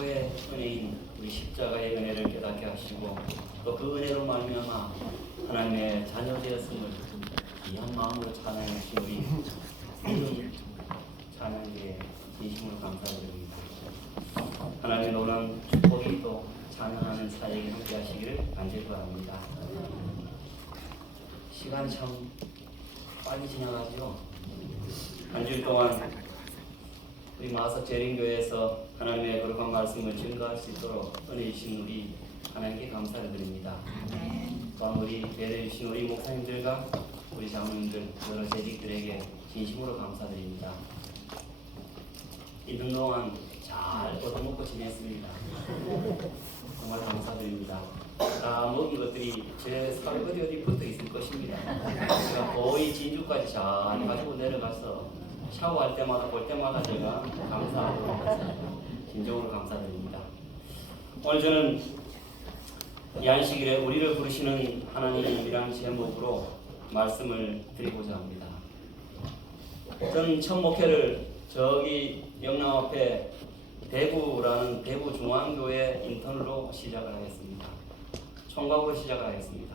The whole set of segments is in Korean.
최고의 은혜인 우리 십자가의 은혜를 깨닫게 하시고 또 그 은혜로 말미암아 하나님의 자녀 되었음을 귀한 마음으로 찬양해 주신 우리 찬양에 진심으로 감사드립니다. 하나님의 놀라운 축복이 또 찬양하는 사역에 함께 하시기를 간절히 바랍니다. 시간이 참 빨리 지나가죠. 한 주일 동안 우리 마석 재림교회에서 하나님의 거룩한 말씀을 증거할 수 있도록 은혜 주신 우리 하나님께 감사를 드립니다. 또한 우리 예배 주신 우리 목사님들과 우리 장로님들 여러 재직들에게 진심으로 감사드립니다. 있는 동안 잘 얻어먹고 지냈습니다. 정말 감사드립니다. 다 먹은 것들이 제 살 어디 붙어 있을 것입니다. 제가 거의 진주까지 잘 가지고 내려가서 샤워할 때마다 볼 때마다 제가 감사하고 진정으로 감사드립니다. 오늘 저는 이 안식일에 우리를 부르시는 하나님이라는 제목으로 말씀을 드리고자 합니다. 저는 첫 목회를 저기 영남 앞에 대구라는 대구 중앙교회 인턴으로 시작을 하겠습니다. 총각으로 시작을 하겠습니다.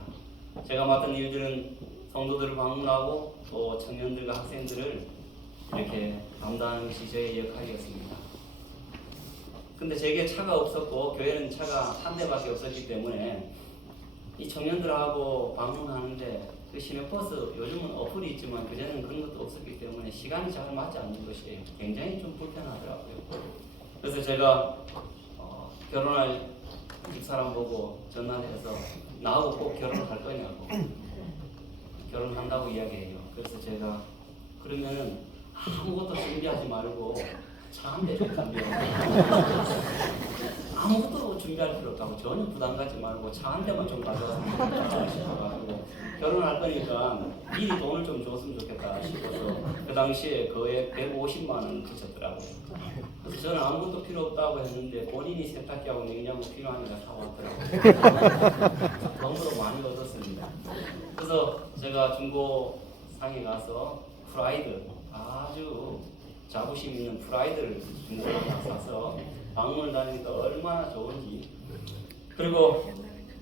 제가 맡은 일들은 성도들을 방문하고 또 청년들과 학생들을 이렇게 담당하는 것이 저의 역할이었습니다. 근데 제게 차가 없었고 교회는 차가 한 대밖에 없었기 때문에 이 청년들하고 방문하는데 그 시내버스 요즘은 어플이 있지만 그전에는 그런 것도 없었기 때문에 시간이 잘 맞지 않는 것이 굉장히 좀 불편하더라고요. 그래서 제가 결혼할 집사람 보고 전화해서 나하고 꼭 결혼할 거냐고 결혼한다고 이야기해요. 그래서 제가 그러면은 아무것도 준비하지 말고 차 한 대 좀 준비하고 아무것도 준비할 필요 없다고 전혀 부담 갖지 말고 차 한 대만 좀 가져왔으면 좋겠다 싶어가지고 결혼할 거니까 미리 돈을 좀 줬으면 좋겠다 싶어서 그 당시에 거의 150만 원 붙였더라고요. 그래서 저는 아무것도 필요 없다고 했는데 본인이 세탁기하고 냉장고 필요하니까 사왔더라고요. 돈으로 많이 얻었습니다. 그래서 제가 중고상에 가서 프라이드 아주 자부심 있는 프라이드를 중고로 사서 방문을 다니니까 얼마나 좋은지. 그리고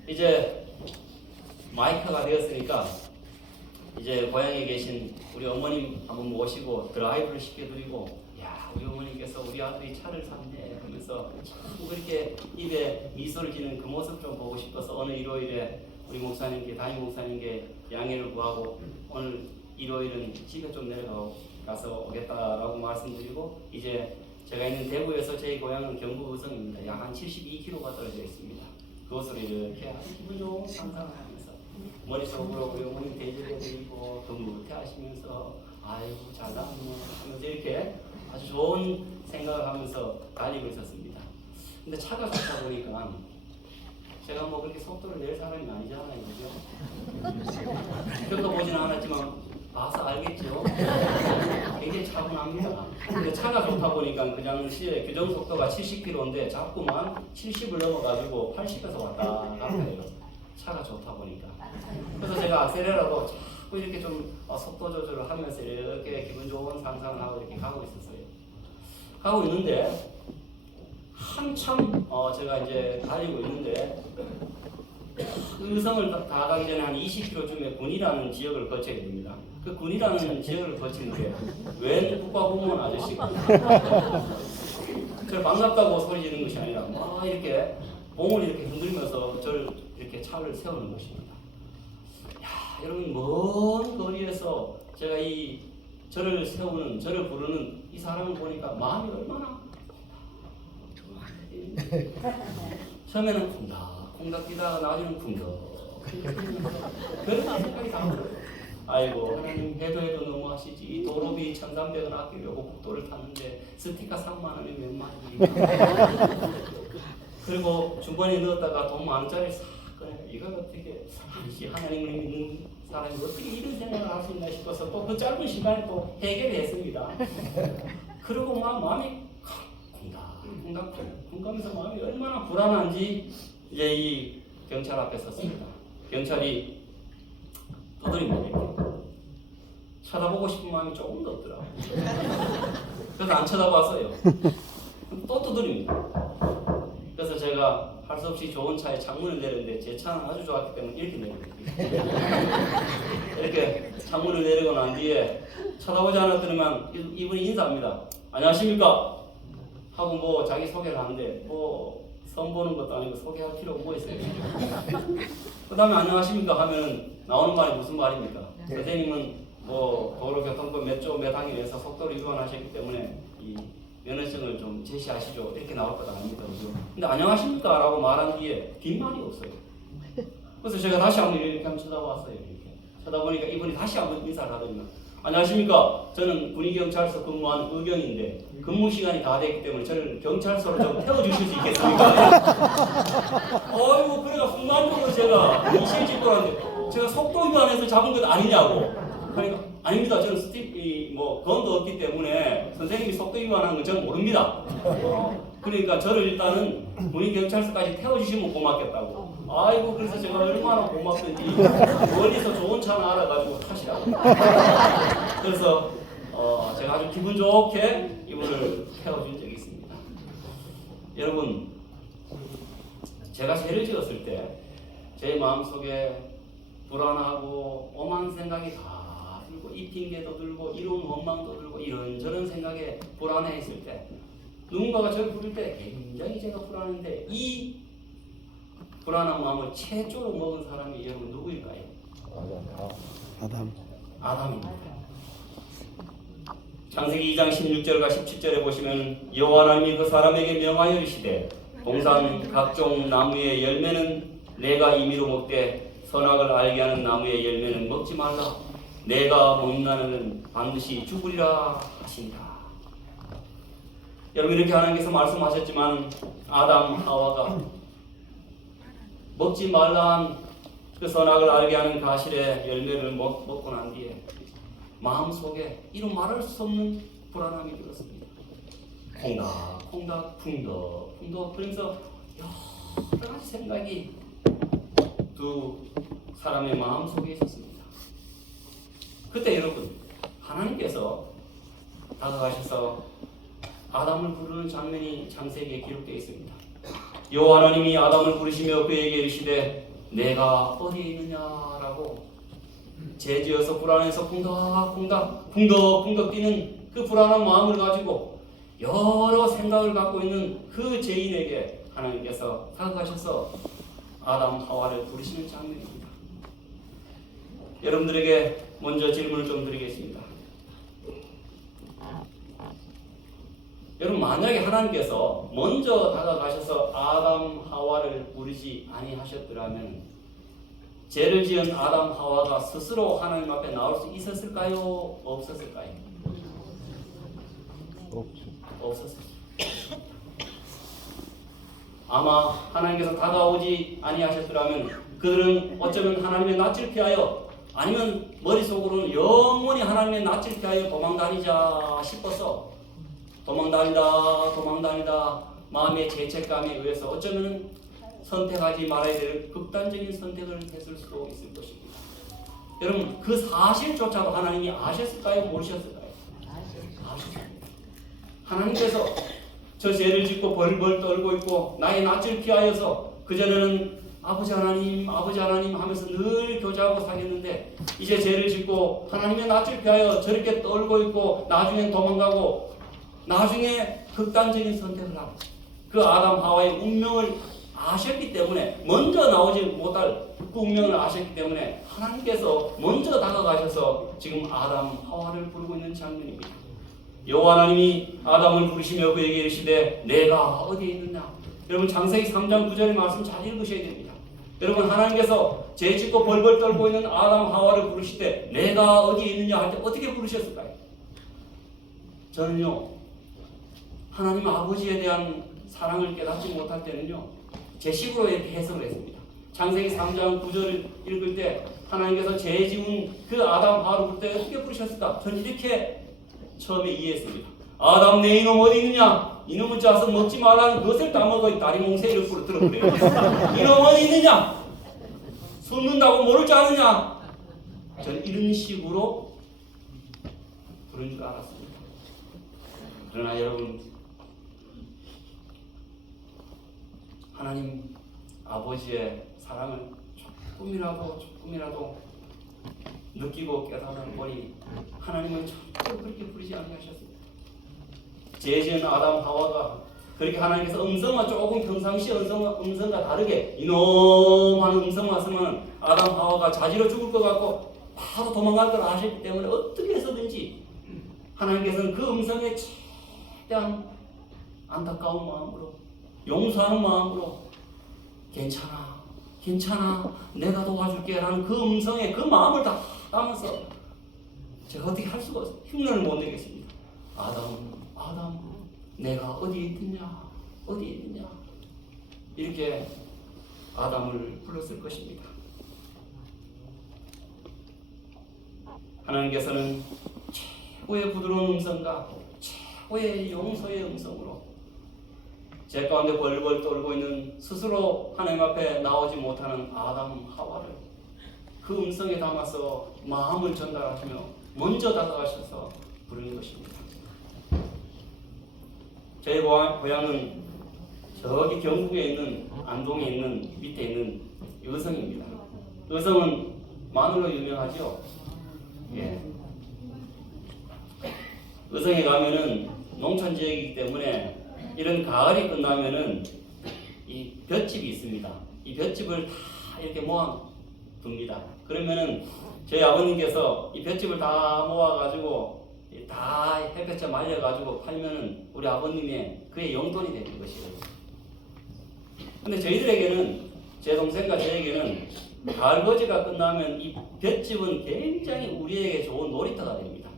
이제 마이크가 되었으니까 이제 고향에 계신 우리 어머님 한번 모시고 드라이브를 시켜드리고, 야, 우리 어머니께서 우리 아들이 차를 샀네 하면서 참 그렇게 입에 미소를 지는 그 모습 좀 보고 싶어서 어느 일요일에 우리 목사님께 담임 목사님께 양해를 구하고 오늘 일요일은 집에 좀 내려가서 오겠다라고 말씀드리고, 이제 제가 있는 대구에서 제 고향은 경북 의성입니다. 약 한 72km가 떨어져 있습니다. 그곳으로 이렇게 아주 기분 좋은 상상을 하면서 머릿속으로 우리 어머니 대접해드리고 근무태 하시면서 아이고 잘났네 하면서 이렇게 아주 좋은 생각을 하면서 달리고 있었습니다. 근데 차가 좋다 보니까 제가 뭐 그렇게 속도를 낼 사람이 아니잖아요, 그죠? 겪어보지는 않았지만 봐서 알겠죠? 굉장히 차분합니다. 근데 차가 좋다 보니까 그 당시에 규정 속도가 70km인데 자꾸만 70을 넘어가지고 80에서 왔다 갔다 해요. 차가 좋다 보니까. 그래서 제가 악셀레라도 자꾸 이렇게 좀 속도 조절을 하면서 이렇게 기분 좋은 상상을 하고 이렇게 가고 있었어요. 가고 있는데 한참 제가 이제 달리고 있는데 의성을 다 가기 전에 한 20km쯤에 군이라는 지역을 거쳐야 됩니다. 그 군이라는 지역을 거치는데 웬 국가공무원 아저씨가 저를 반갑다고 소리 지르는 것이 아니라 막 이렇게 봉을 이렇게 흔들면서 저를 이렇게 차를 세우는 것입니다. 야, 여러분 먼 거리에서 제가 저를 세우는, 저를 부르는 이 사람을 보니까 마음이 얼마나 처음에는 콩닥 뛰다가 나중에는 쿵덕 그런 생각이 다 들어요. 아이고 하나님 해도 너무하시지. 이 도로비 1,300원 아끼려고 국도를 탔는데 스티커 3만 원이 몇 마리입니까? 그리고 주머니에 넣었다가 돈 10,000원짜리 싹 꺼내요. 이걸 어떻게 하나님을 믿는 사람이 어떻게 이런 생각을 할 수 있나 싶어서 또 그 짧은 시간에 또 해결을 했습니다. 그리고 막 마음이 쿵닥쿵닥하면서 마음이 얼마나 불안한지 이제 이 경찰 앞에 섰습니다. 경찰이 두드립니다. 쳐다보고 싶은 마음이 조금 더 없더라고요. 그래서 안 쳐다봤어요. 또 두드립니다. 제가 할 수 없이 좋은 차에 창문을 내렸는데 제 차는 아주 좋았기 때문에 이렇게 내립니다. 이렇게 창문을 내리고 난 뒤에 쳐다보지 않았더니만 이분이 인사합니다. 안녕하십니까? 하고 뭐 자기 소개를 하는데 뭐 선보는 것도 아니고 소개할 필요가 뭐 있어요. 그 다음에 안녕하십니까 하면은 나오는 말이 무슨 말입니까? 선생님은 뭐 도로교통법 몇 조 몇 항에 의해서 속도를 위반하셨기 때문에 이 면허증을 좀 제시하시죠. 이렇게 나올 것 아닙니까? 그죠? 근데 안녕하십니까? 라고 말한 뒤에 뒷말이 없어요. 그래서 제가 다시 한번 이렇게 한번 쳐다봤어요. 이렇게 쳐다보니까 이분이 다시 한번 인사를 하더니만 안녕하십니까? 저는 군의경찰서 근무하는 의경인데 근무 시간이 다 됐기 때문에 저를 경찰서로 좀 태워주실 수 있겠습니까? 어이구 그래가 순간적으로 제가 이실직고라는데 제가 속도 위반해서 잡은 것 아니냐고. 그러니까 아닙니다. 저는 건도 없기 때문에 선생님이 속도 위반한 건 저는 모릅니다. 그러니까 저를 일단은 군의경찰서까지 태워주시면 고맙겠다고. 아이고 그래서 제가 얼마나 고맙던지 멀리서 좋은 차는 알아가지고 타시라고. 그래서 제가 아주 기분 좋게 이분을 태워준 적이 있습니다. 여러분 제가 죄를 지었을 때 제 마음속에 불안하고 오만 생각이 다 들고 이 핑계도 들고 이런 원망도 들고 이런저런 생각에 불안해했을 때 누군가가 저를 부를 때 굉장히 제가 불안한데 이 불안한 마음을 최초로 먹은 사람이 여러분 누구일까요? 아담입니다. 창세기 2장 16절과 17절에 보시면 여호와 하나님이 그 사람에게 명하여 이르시되 동산 각종 나무의 열매는 내가 임의로 먹되 선악을 알게 하는 나무의 열매는 먹지 말라. 내가 먹는 날에는 반드시 죽으리라 하신다. 여러분 이렇게 하나님께서 말씀하셨지만 아담 하와가 먹지 말라한 그 선악을 알게 하는 가실의 열매를 먹고 난 뒤에 마음속에 이런 말할 수 없는 불안함이 들었습니다. 콩닥 풍덕 그러면서 여러 가지 생각이 두 사람의 마음속에 있었습니다. 그때 여러분 하나님께서 다가가셔서 아담을 부르는 장면이 창세기에 기록되어 있습니다. 여호와 하나님이 아담을 부르시며 그에게 이르시되 내가 어디에 있느냐라고 죄지어서 불안해서 쿵덕쿵덕 뛰는 그 불안한 마음을 가지고 여러 생각을 갖고 있는 그 죄인에게 하나님께서 다가가셔서 아담 하와를 부르시는 장면입니다. 여러분들에게 먼저 질문을 좀 드리겠습니다. 여러분 만약에 하나님께서 먼저 다가가셔서 아담 하와를 부르지 아니하셨더라면 죄를 지은 아담 하와가 스스로 하나님 앞에 나올 수 있었을까요? 없었을까요? 없었어요. 아마 하나님께서 다가오지 아니하셨더라면 그들은 어쩌면 하나님의 낯을 피하여 아니면 머릿속으로는 영원히 하나님의 낯을 피하여 도망다니자 싶어서 도망다니다 마음의 죄책감에 의해서 어쩌면 선택하지 말아야 될 극단적인 선택을 했을 수도 있을 것입니다. 여러분 그 사실조차도 하나님이 아셨을까요? 모르셨을까요? 아셨습니다. 하나님께서 저 죄를 짓고 벌벌 떨고 있고 나의 낯을 피하여서 그전에는 아버지 하나님 하면서 늘 교제하고 사귀었는데 이제 죄를 짓고 하나님의 낯을 피하여 저렇게 떨고 있고 나중엔 도망가고 나중에 극단적인 선택을 하고 그 아담 하와의 운명을 아셨기 때문에 먼저 나오지 못할 그 운명을 아셨기 때문에 하나님께서 먼저 다가가셔서 지금 아담 하와를 부르고 있는 장면입니다. 여호와 하나님이 아담을 부르시며 그에게 이르시되 내가 어디에 있느냐. 여러분 창세기 3장 9절의 말씀 잘 읽으셔야 됩니다. 여러분 하나님께서 죄 짓고 벌벌 떨고 있는 아담 하와를 부르실 때 내가 어디에 있느냐 할 때 어떻게 부르셨을까요? 저는요 하나님 아버지에 대한 사랑을 깨닫지 못할 때는요 제 식으로 이렇게 해석을 했습니다. 창세기 3장 9절을 읽을 때 하나님께서 죄 지은 그 아담 하와를 부를 때 어떻게 부르셨을까? 저는 이렇게 처음에 이해했습니다. 아담 내 이놈 어디 있느냐? 이놈은 짜서 먹지 말라는 것을 따먹어 다리 몽새를 들어버려요. 이놈 어디 있느냐? 숨는다고 모를 줄 아느냐? 저는 이런 식으로 부른 줄 알았습니다. 그러나 여러분 하나님 아버지의 사랑을 조금이라도 느끼고 깨달은 보니 하나님은 절대 그렇게 부르지 아니하셨습니다. 죄지은 아담 하와가 그렇게 하나님께서 음성과 조금 평상시 음성과 다르게 이놈한 음성 왔으면 아담 하와가 자지러 죽을 것 같고 바로 도망갈 걸 아셨기 때문에 어떻게 해서든지 하나님께서는 그 음성에 최대한 안타까운 마음으로 용서하는 마음으로 괜찮아 내가 도와줄게 라는 그 음성에 그 마음을 다 담아서 제가 어떻게 할 수가 없어요. 흉내를 못 내겠습니다. 아담 내가 어디에 있느냐 이렇게 아담을 불렀을 것입니다. 하나님께서는 최고의 부드러운 음성과 최고의 용서의 음성으로 제 가운데 벌벌 떨고 있는 스스로 하나님 앞에 나오지 못하는 아담 하와를 그 음성에 담아서 마음을 전달하시며 먼저 다가가셔서 부르는 것입니다. 제 고향은 저기 경북에 있는 안동에 있는 밑에 있는 의성입니다. 의성은 마늘로 유명하죠. 예. 의성에 가면은 농촌 지역이기 때문에 이런 가을이 끝나면은 이 볏집이 있습니다. 이 볏집을 다 이렇게 모아 둡니다. 그러면은 저희 아버님께서 이 볏집을 다 모아가지고 다 햇볕에 말려가지고 팔면은 우리 아버님의 그의 용돈이 되는 것이에요. 근데 저희들에게는 제 동생과 저에게는 가을거지가 끝나면 이 볏집은 굉장히 우리에게 좋은 놀이터가 됩니다.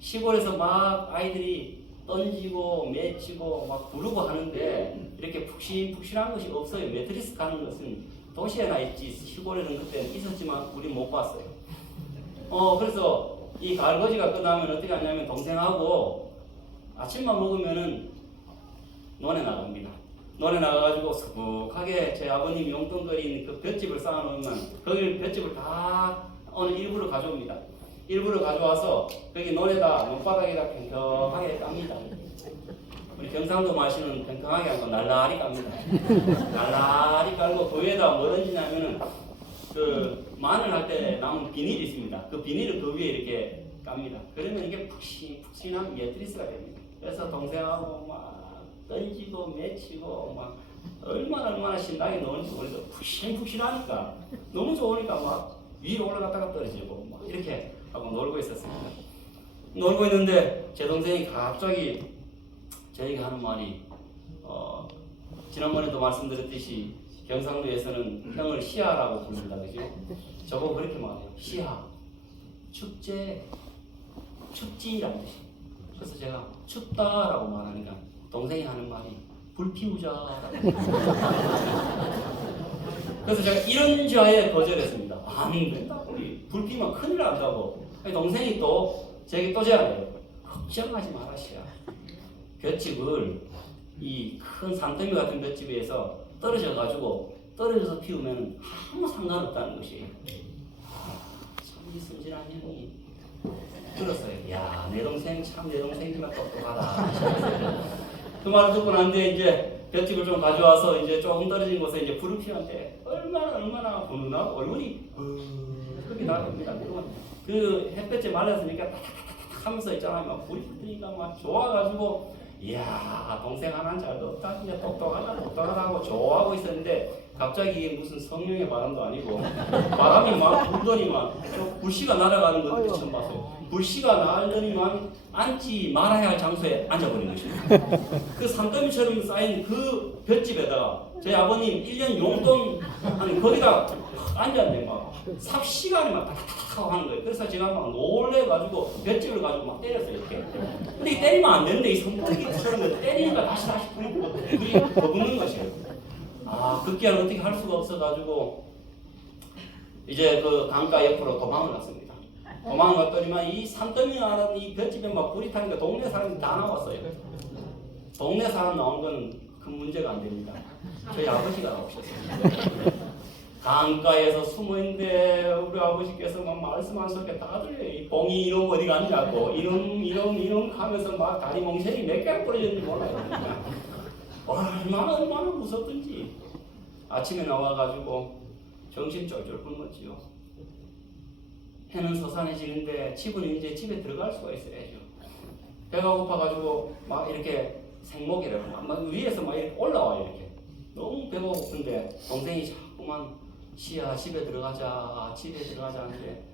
시골에서 막 아이들이 던지고 맺히고 막 부르고 하는데 이렇게 푹신푹신한 것이 없어요. 매트리스 가는 것은 도시에나 있지 시골에는 그때는 있었지만 우린 못 봤어요. 그래서 이 가을거지가 끝나면 어떻게 하냐면 동생하고 아침만 먹으면은 논에 나갑니다. 논에 나가가지고 수북하게 제 아버님 용돈거리인 그 볏집을 쌓아놓으면 거기 볏집을 다 어느 일부를 가져옵니다. 일부를 가져와서 거기 논에다 논바닥에다 평평하게 깝니다. 우리 경상도 마시는 평평하게 하고 날라리 깝니다. 날라리 깔고 그 위에다 뭐 던지냐면은 그 마늘 할 때 남은 비닐이 있습니다. 그 비닐을 그 위에 이렇게 깝니다. 그러면 이게 푹신푹신한 매트리스가 됩니다. 그래서 동생하고 막 던지고 맺히고 막 얼마나 신나게 노는지 모르겠어. 푹신푹신하니까 너무 좋으니까 막 위로 올라갔다가 떨어지고 막 이렇게 하고 놀고 있었습니다. 놀고 있는데 제 동생이 갑자기 저에게 하는 말이 지난번에도 말씀드렸듯이 경상도에서는 형을 시아라고 부른다 그죠? 저보고 그렇게 말해요. 시아 축제 춥지라는 뜻이. 그래서 제가 춥다라고 말하니까 동생이 하는 말이 불 피우자라고. 그래서 제가 이런 좌에 거절했습니다. 안 된다. 우리 불 피면 큰일 난다고. 동생이 또 제게 또 제안해요. 걱정하지 마라 시아. 볏집을 이 큰 산더미 같은 볏집에서 떨어져서 피우면 아무 상관없다는 것이. 참 순진한 형이 들었어요. 야, 내 동생이지만 똑똑하다. 그 말을 듣고 난데 이제 볏집을 좀 가져와서 이제 조금 떨어진 곳에 이제 불을 피웠는데 얼마나 훈훈하고 얼굴이 그렇게 나갑니다. 그 햇볕에 말랐으니까 탁탁탁탁 하면서 있잖아요. 막 불이 붙으니까 막 좋아가지고 이야 동생 하나는 잘도 없다. 진짜 똑똑하다고 좋아하고 있었는데 갑자기 무슨 성령의 바람도 아니고 바람이 막 불더니만 불씨가 날아가는 걸 처음 봤어요. 불씨가 날더니만 앉지 말아야 할 장소에 앉아버린 것입니다. 그 산더미처럼 쌓인 그 볏집에다가 저희 아버님 1년 용돈 아니 거기다 앉았는데 막 삽시간에 막 탁탁탁 하는 거예요. 그래서 제가 막 놀래가지고 볏집을 가지고 막 때렸어요 이렇게. 근데 이 때리면 안 되는데 이 손톱이처럼 때리니까 다시 불이 더 붙는 것이에요. 극기야는 어떻게 할 수가 없어가지고 이제 그 강가 옆으로 도망을 갔습니다. 도망을 갔더니만 이 산더미 나는 이 볏집에 막 불이 타니까 동네 사람이 다 나왔어요. 동네 사람 나온 건 큰 문제가 안 됩니다. 저희 아버지가 나오셨어요. 강가에서 숨어있는데 우리 아버지께서 막 말씀하셨게 다 들려요. 이 봉이 이놈 어디 갔냐고 이놈 하면서 막 다리 몽쉘이 몇 개가 부러졌는지 몰라요. 얼마나 무섭든지 아침에 나와가지고 정신 쫄쫄 굶었지요. 해는 서산해지는데 집은 이제 집에 들어갈 수가 있어야죠. 배가 고파가지고 막 이렇게 생목이라고 막 위에서 막 이렇게 올라와요. 이렇게 너무 배가 고픈데 동생이 자꾸만 시야 집에 들어가자 하는데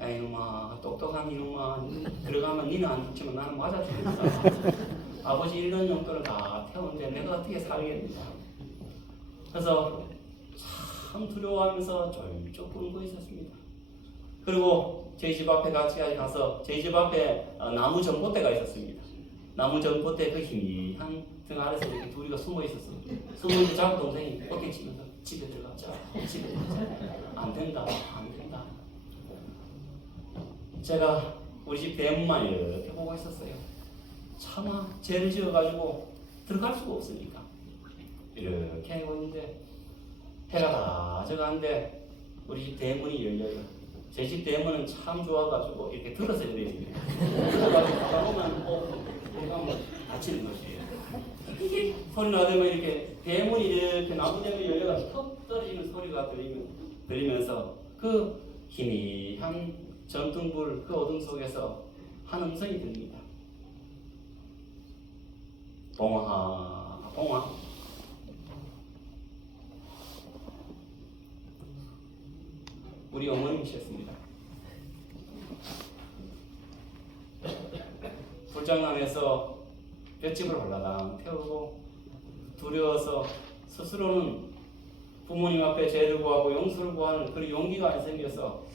야 이놈아 똑똑한 이놈아 들어가면 니는 안 죽지만 나는 맞아 죽는다. 아버지 1년 정도를 다 태우는데 내가 어떻게 살겠느냐. 그래서 참 두려워하면서 쫄쫄 굶고 있었습니다. 그리고 저희 집 앞에 같이 가서 저희 집 앞에 나무 전봇대가 있었습니다. 나무 전봇대 그 희미한 등 아래서 이렇게 둘이가 숨어 있었어요. 숨어 있는데 자꾸 동생이 어깨 치면서 집에 들어가자. 안 된다. 제가 우리 집 대문만 이렇게 보고 있었어요. 차마 죄를 지어가지고 들어갈 수가 없으니까 이렇게 하고 있는데 해가 다 져가는데 우리 집 대문이 열려요. 제 집 대문은 참 좋아가지고 이렇게 들어서 열려요. 들어가지고 가보면 내가 뭐 다치는 것이에요. 이게 소리 나더면 이렇게 대문이 이렇게 나무 대문이 열려가지고 턱 떨어지는 소리가 들리면서 그 희미한 전등불 그 어둠 속에서 한 음성이 들립니다. 봉아. 우리 어머님이셨습니다. 불장난해서 볏집을 홀라당 태우고 두려워서 스스로는 부모님 앞에 죄를 구하고 용서를 구하는 그 용기가 안 생겨서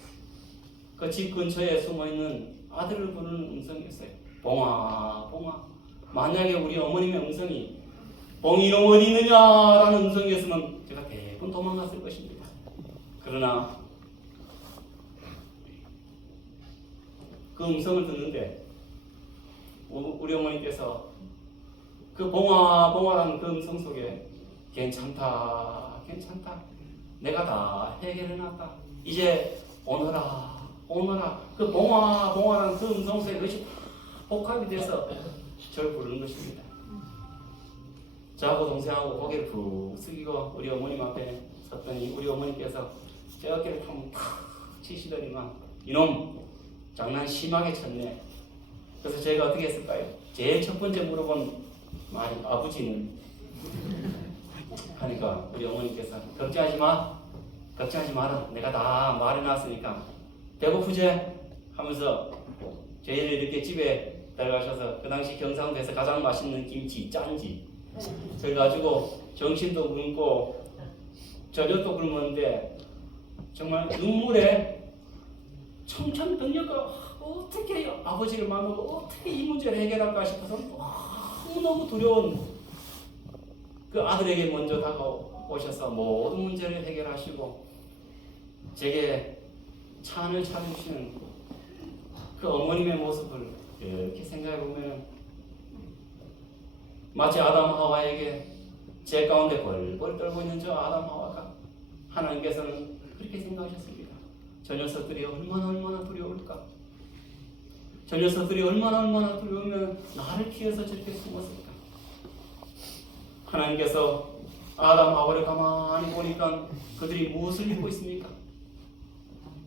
그 집 근처에 숨어있는 아들을 부르는 음성이었어요. 봉아. 만약에 우리 어머님의 음성이 봉이놈 어디 있느냐라는 음성이었으면 제가 대부분 도망갔을 것입니다. 그러나 그 음성을 듣는데 우리 어머니께서 그 봉아라는 그 음성 속에 괜찮다. 내가 다 해결해놨다. 이제 오너라. 그 봉아라는 그 음성 속에 그것이 복합이 돼서 저를 부르는 것입니다. 저하고 동생하고 고개를 푹 숙이고 우리 어머님 앞에 섰더니 우리 어머니께서 제 어깨를 탁 치시더니만 이놈 장난 심하게 쳤네. 그래서 제가 어떻게 했을까요? 제일 첫 번째 물어본 말이 아버지는 하니까 우리 어머니께서 걱정하지 마라. 내가 다 말해놨으니까 배고프지? 하면서 제일 이렇게 집에 들어가셔서 그 당시 경상도에서 가장 맛있는 김치 짠지 그래가지고 점심도 굶고 저녁도 굶었는데 정말 눈물에 청천벽력과 어떻게 아버지를 만나고 어떻게 이 문제를 해결할까 싶어서 너무 두려운 그 아들에게 먼저 다가오셔서 모든 문제를 해결하시고 제게 차 안을 차려주시는 그 어머님의 모습을 이렇게 생각해 보면 마치 아담 하와에게 제 가운데 벌벌 떨고 있는 저 아담 하와가 하나님께서는 그렇게 생각하셨습니다. 저 녀석들이 얼마나 두려울까? 저 녀석들이 얼마나 두려우면 나를 피해서 저렇게 숨었을까? 하나님께서 아담 하와를 가만히 보니까 그들이 무엇을 입고 있습니까?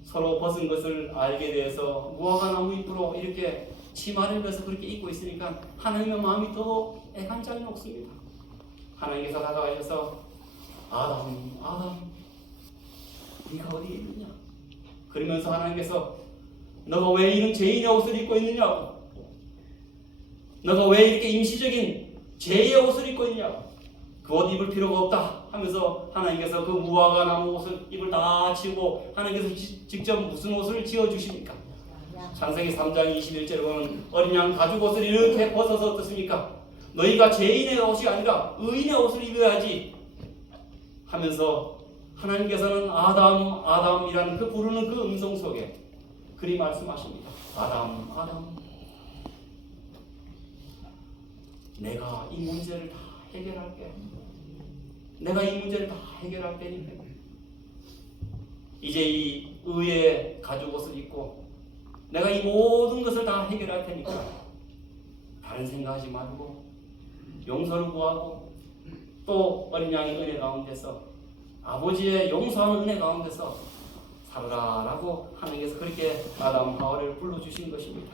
서로 벗은 것을 알게 돼서 무화과 나무 잎으로 이렇게 치마를 입어서 그렇게 입고 있으니까 하나님의 마음이 더 애간장이 녹습니다. 하나님께서 다가가셔서 아담 네가 어디에 있느냐? 그러면서 하나님께서 너가 왜 이런 죄인의 옷을 입고 있느냐고, 너가 왜 이렇게 임시적인 죄의 옷을 입고 있냐고, 그 옷 입을 필요가 없다 하면서 하나님께서 그 무화과 나무 옷을 입을 다 치우고 하나님께서 직접 무슨 옷을 지어주십니까? 창세기 3장 21절에 보면 어린 양 가죽 옷을 이렇게 벗어서 어떻습니까? 너희가 죄인의 옷이 아니라 의인의 옷을 입어야지 하면서 하나님께서는 아담이라는 그 부르는 그 음성 속에 그리 말씀하십니다. 아담 내가 이 문제를 다 해결할게. 내가 이 문제를 다 해결할 테니까 이제 이 의의 가죽 옷을 입고 내가 이 모든 것을 다 해결할 테니까 다른 생각하지 말고 용서를 구하고 또 어린 양의 은혜 가운데서 아버지의 용서하는 은혜 가운데서 살아라라고 하나님께서 그렇게 아담 하와를 불러주신 것입니다.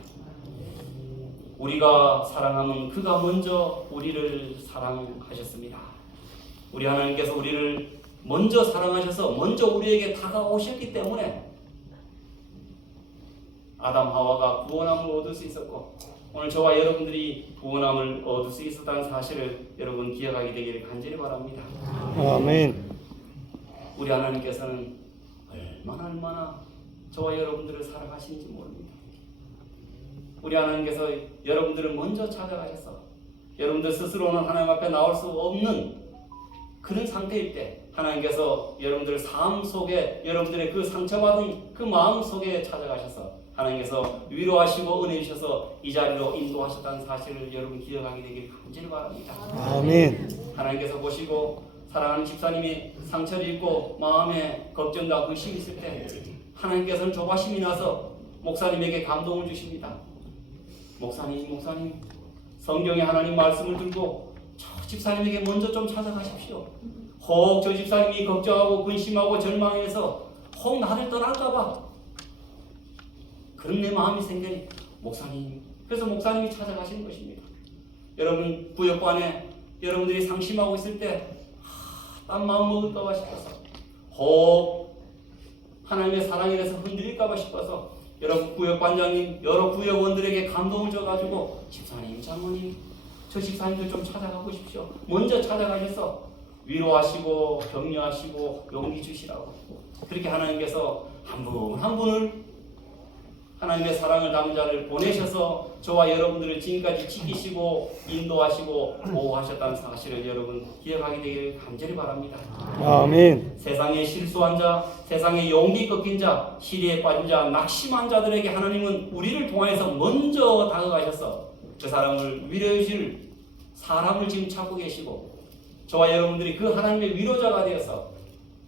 우리가 사랑하면 그가 먼저 우리를 사랑하셨습니다. 우리 하나님께서 우리를 먼저 사랑하셔서 먼저 우리에게 다가오셨기 때문에 아담 하와가 구원함을 얻을 수 있었고 오늘 저와 여러분들이 구원함을 얻을 수 있었다는 사실을 여러분 기억하게 되기를 간절히 바랍니다. 아멘. 우리 하나님께서는 얼마나 저와 여러분들을 사랑하시는지 모릅니다. 우리 하나님께서 여러분들을 먼저 찾아가셔서 여러분들 스스로는 하나님 앞에 나올 수 없는 그런 상태일 때 하나님께서 여러분들 삶 속에 여러분들의 그 상처받은 그 마음 속에 찾아가셔서 하나님께서 위로하시고 은혜 주셔서 이 자리로 인도하셨다는 사실을 여러분 기억하게 되길 간절히 바랍니다. 아멘. 하나님께서 보시고 사랑하는 집사님이 상처를 입고 마음에 걱정과 근심이 있을 때 하나님께서는 조바심이 나서 목사님에게 감동을 주십니다. 목사님 성경에 하나님 말씀을 들고 저 집사님에게 먼저 좀 찾아가십시오. 혹 저 집사님이 걱정하고 근심하고 절망해서 혹 나를 떠날까봐 그런 내 마음이 생겨니 목사님, 그래서 목사님이 찾아가시는 것입니다. 여러분 구역관에 여러분들이 상심하고 있을 때 딴 마음 먹을까봐 싶어서 혹 하나님의 사랑에 대해서 흔들릴까봐 싶어서 여러분 구역관장님 여러 구역원들에게 감동을 줘가지고 집사님, 장모님 저 집사님들 좀 찾아가고 싶으시오. 먼저 찾아가셔서 위로하시고 격려하시고 용기 주시라고 그렇게 하나님께서 한 분 한 분을 하나님의 사랑을 담은 자를 보내셔서 저와 여러분들을 지금까지 지키시고 인도하시고 보호하셨다는 사실을 여러분 기억하게 되기를 간절히 바랍니다. 아멘. 세상에 실수한 자, 세상에 용기 꺾인 자, 시리에 빠진 자, 낙심한 자들에게 하나님은 우리를 통해서 먼저 다가가셔서 그 사람을 위로해 주실 사람을 지금 찾고 계시고 저와 여러분들이 그 하나님의 위로자가 되어서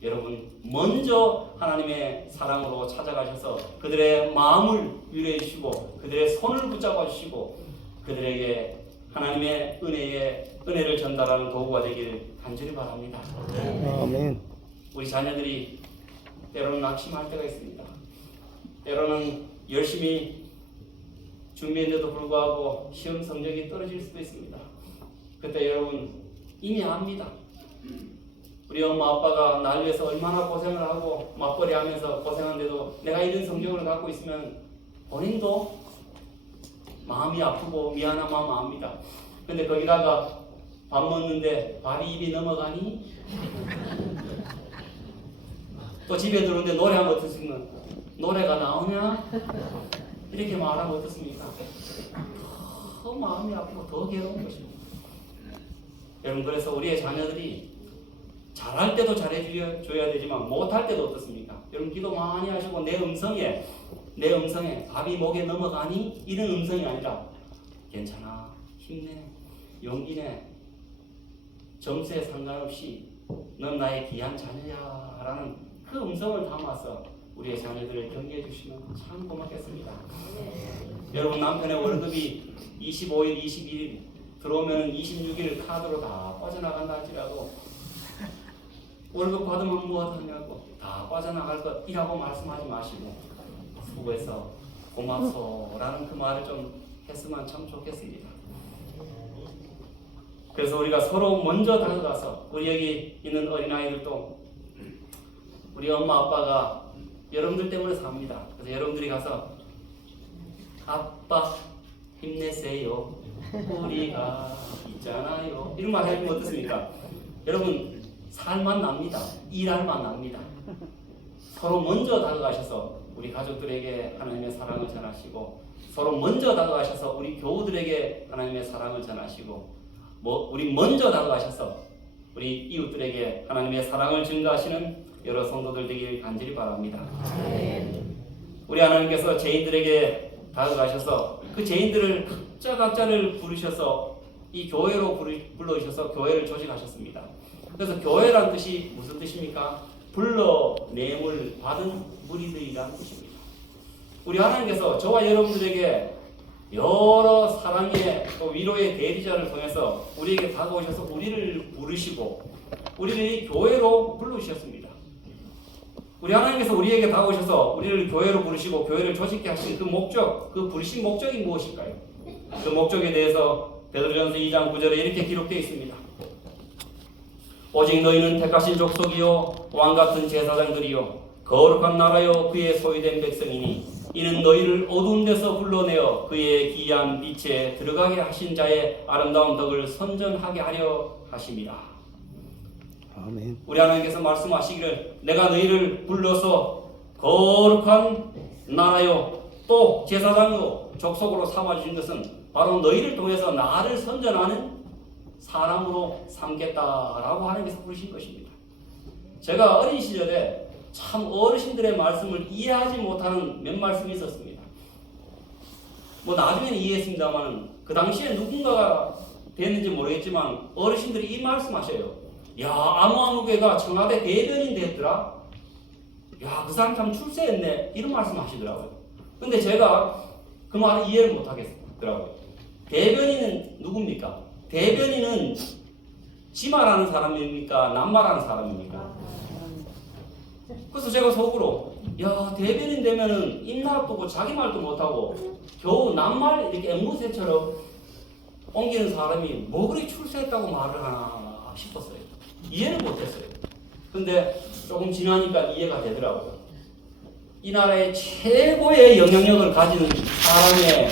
여러분 먼저 하나님의 사랑으로 찾아가셔서 그들의 마음을 위로해 주시고 그들의 손을 붙잡아 주시고 그들에게 하나님의 은혜를 전달하는 도구가 되기를 간절히 바랍니다. 아멘. 우리 자녀들이 때로는 낙심할 때가 있습니다. 때로는 열심히 준비했는데도 불구하고 시험 성적이 떨어질 수도 있습니다. 그때 여러분 이미 압니다. 우리 엄마 아빠가 날 위해서 얼마나 고생을 하고 맞벌이 하면서 고생하는데도 내가 이런 성적을 갖고 있으면 본인도 마음이 아프고 미안한 마음 압니다. 근데 거기다가 밥 먹는데 밥이 입이 넘어가니 또 집에 들어오는데 노래 한번 듣으면 노래가 나오냐? 이렇게 말하면 어떻습니까? 더 마음이 아프고 더 괴로운 것입니다. 여러분 그래서 우리의 자녀들이 잘할 때도 잘해줘야 되지만 못할 때도 어떻습니까? 여러분 기도 많이 하시고 내 음성에 밥이 목에 넘어가니 이런 음성이 아니라 괜찮아, 힘내, 용기내, 점수에 상관없이 넌 나의 귀한 자녀야 라는 그 음성을 담아서 우리의 자녀들을 격려해 주시면 참 고맙겠습니다. 여러분 남편의 월급이 25일, 21일 들어오면 26일 카드로 다 빠져나간다 할지라도 월급 받으면 뭐 하냐고 다 빠져나갈 것이라고 말씀하지 마시고 수고해서 고맙소라는 그 말을 좀 했으면 참 좋겠습니다. 그래서 우리가 서로 먼저 다가가서 우리 여기 있는 어린아이들도 우리 엄마 아빠가 여러분들 때문에 삽니다. 그래서 여러분들이 가서 아빠 힘내세요 우리가 있잖아요 이런 말 해주면 어떻습니까? 여러분 살만 납니다. 일할만 납니다. 서로 먼저 다가가셔서 우리 가족들에게 하나님의 사랑을 전하시고 서로 먼저 다가가셔서 우리 교우들에게 하나님의 사랑을 전하시고 우리 먼저 다가가셔서 우리 이웃들에게 하나님의 사랑을 증거하시는 여러 성도들 되기를 간절히 바랍니다. 우리 하나님께서 죄인들에게 다가가셔서 그 죄인들을 각자를 부르셔서 이 교회로 불러주셔서 교회를 조직하셨습니다. 그래서 교회란 뜻이 무슨 뜻입니까? 불러냄을 받은 무리들이라는 뜻입니다. 우리 하나님께서 저와 여러분들에게 여러 사랑의 또 위로의 대리자를 통해서 우리에게 다가오셔서 우리를 부르시고 우리를 이 교회로 불러주셨습니다. 우리 하나님께서 우리에게 다가오셔서 우리를 교회로 부르시고 교회를 조직케 하신 그 목적, 그 부르신 목적이 무엇일까요? 그 목적에 대해서 베드로전서 2장 9절에 이렇게 기록되어 있습니다. 오직 너희는 택하신 족속이요 왕같은 제사장들이요 거룩한 나라요 그의 소유된 백성이니 이는 너희를 어두운 데서 불러내어 그의 기이한 빛에 들어가게 하신 자의 아름다운 덕을 선전하게 하려 하심이라. 아멘. 우리 하나님께서 말씀하시기를 내가 너희를 불러서 거룩한 나라요 또 제사장요 족속으로 삼아주신 것은 바로 너희를 통해서 나를 선전하는 사람으로 삼겠다라고 하나님께서 부르신 것입니다. 제가 어린 시절에 참 어르신들의 말씀을 이해하지 못하는 몇 말씀이 있었습니다. 뭐 나중에는 이해했습니다만 그 당시에 누군가가 됐는지 모르겠지만 어르신들이 이 말씀하셔요. 야 아무 교회가 청와대 대변인 됐더라. 야 그 사람 참 출세했네. 이런 말씀하시더라고요. 근데 제가 그 말을 이해를 못하겠더라고요. 대변인은 누굽니까? 대변인은 지 말하는 사람입니까? 남 말하는 사람입니까? 그래서 제가 속으로 야 대변인 되면은 입나쁘고 자기 말도 못하고 겨우 남말 이렇게 앵무새처럼 옮기는 사람이 뭐 그리 출세했다고 말을 하나 싶었어요. 이해를 못했어요. 근데 조금 지나니까 이해가 되더라고요. 이 나라의 최고의 영향력을 가지는 사람의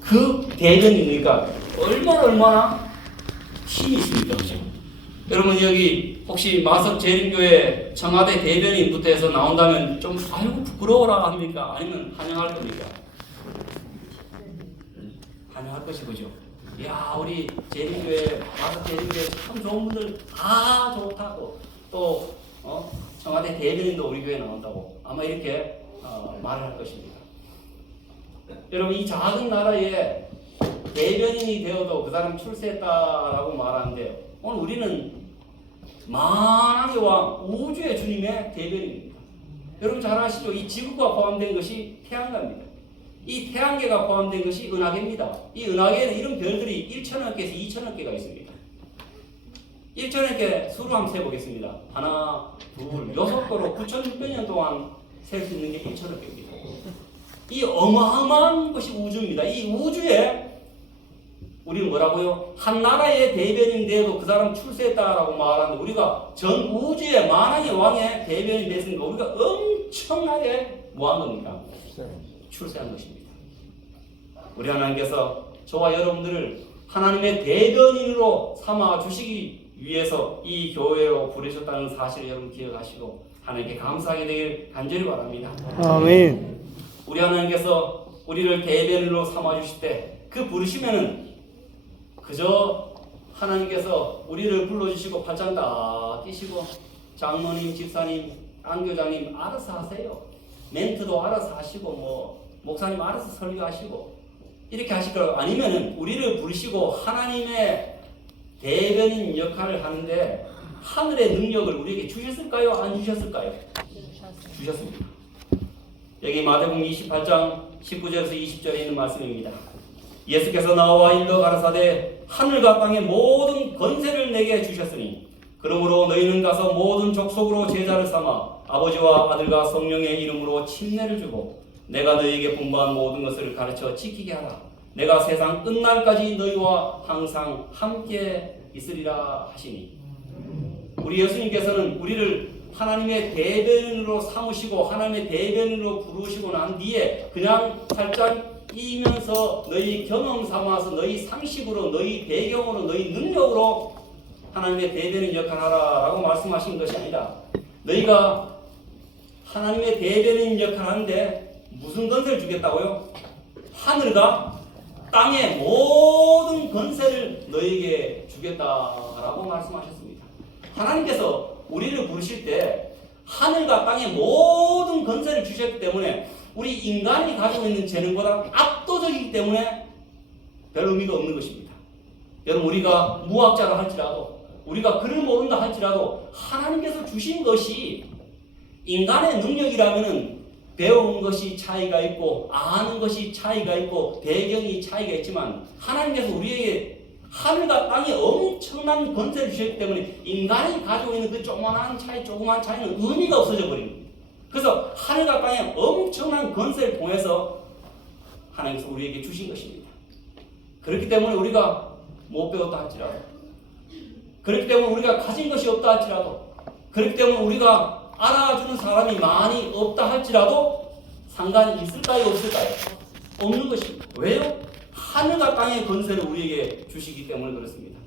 그 대변이니까 얼마나 힘이 있습니까? 그죠? 여러분 여기 혹시 마석 재림교회 청와대 대변인부터 해서 나온다면 좀 아이고 부끄러워라 합니까? 아니면 환영할 겁니까? 환영할 것이 그죠? 이야 우리 재림교회 마석 재림교회 참 좋은 분들 다 좋다고 또 청와대 대변인도 우리 교회에 나온다고 아마 이렇게 말을 할 것입니다. 여러분 이 작은 나라에 대변인이 되어도 그 사람 출세했다라고 말하는데 오늘 우리는 만왕의 왕 우주의 주님의 대변인입니다. 여러분 잘 아시죠? 이 지구가 포함된 것이 태양계입니다. 이 태양계가 포함된 것이 은하계입니다. 이 은하계에는 이런 별들이 1,000억 개에서 2,000억 개가 있습니다. 1,000억 개 수로 한번 세보겠습니다. 하나, 둘, 6도로 9,600년 동안 셀 수 있는 게 1,000억 개입니다. 이 어마어마한 것이 우주입니다. 이 우주에 우리는 뭐라고요? 한 나라의 대변인인데도 그 사람 출세했다라고 말하는데 우리가 전 우주의 만왕의 왕의 대변인 됐으니까 우리가 엄청나게 뭐한 겁니까? 출세한 것입니다. 우리 하나님께서 저와 여러분들을 하나님의 대변인으로 삼아 주시기 위해서 이 교회로 부르셨다는 사실을 여러분 기억하시고 하나님께 감사하게 되길 간절히 바랍니다. 아멘. 우리 하나님께서 우리를 대변인으로 삼아 주실 때 그 부르시면은 그저 하나님께서 우리를 불러주시고 팔짱 딱 끼시고 장로님, 집사님, 안교장님 알아서 하세요. 멘트도 알아서 하시고 뭐 목사님 알아서 설교하시고 이렇게 하실 거라고 아니면은 우리를 부르시고 하나님의 대변인 역할을 하는데 하늘의 능력을 우리에게 주셨을까요? 안 주셨을까요? 주셨습니다. 여기 마태복음 28장 19절에서 20절에 있는 말씀입니다. 예수께서 나와 일러 가라사대 하늘과 땅의 모든 권세를 내게 주셨으니 그러므로 너희는 가서 모든 족속으로 제자를 삼아 아버지와 아들과 성령의 이름으로 침례를 주고 내가 너희에게 분부한 모든 것을 가르쳐 지키게 하라. 내가 세상 끝날까지 너희와 항상 함께 있으리라 하시니 우리 예수님께서는 우리를 하나님의 대변인으로 삼으시고 하나님의 대변인으로 부르시고 난 뒤에 그냥 살짝 이면서 너희 경험 삼아서 너희 상식으로 너희 배경으로 너희 능력으로 하나님의 대변인 역할을 하라라고 말씀하신 것이 아니라 너희가 하나님의 대변인 역할을 하는데 무슨 권세를 주겠다고요? 하늘과 땅의 모든 권세를 너희에게 주겠다라고 말씀하셨습니다. 하나님께서 우리를 부르실 때 하늘과 땅의 모든 권세를 주셨기 때문에 우리 인간이 가지고 있는 재능보다 압도적이기 때문에 별 의미가 없는 것입니다. 여러분 우리가 무학자라 할지라도 우리가 글을 모른다 할지라도 하나님께서 주신 것이 인간의 능력이라면은 배운 것이 차이가 있고 아는 것이 차이가 있고 배경이 차이가 있지만 하나님께서 우리에게 하늘과 땅이 엄청난 권세를 주셨기 때문에 인간이 가지고 있는 그 조그만 차이는 의미가 없어져 버립니다. 그래서 하늘과 땅의 엄청난 권세를 통해서 하나님께서 우리에게 주신 것입니다. 그렇기 때문에 우리가 못 배웠다 할지라도, 그렇기 때문에 우리가 가진 것이 없다 할지라도, 그렇기 때문에 우리가 알아주는 사람이 많이 없다 할지라도 상관이 있을까요? 없을까요? 없는 것입니다. 왜요? 하늘과 땅의 권세를 우리에게 주시기 때문에 그렇습니다.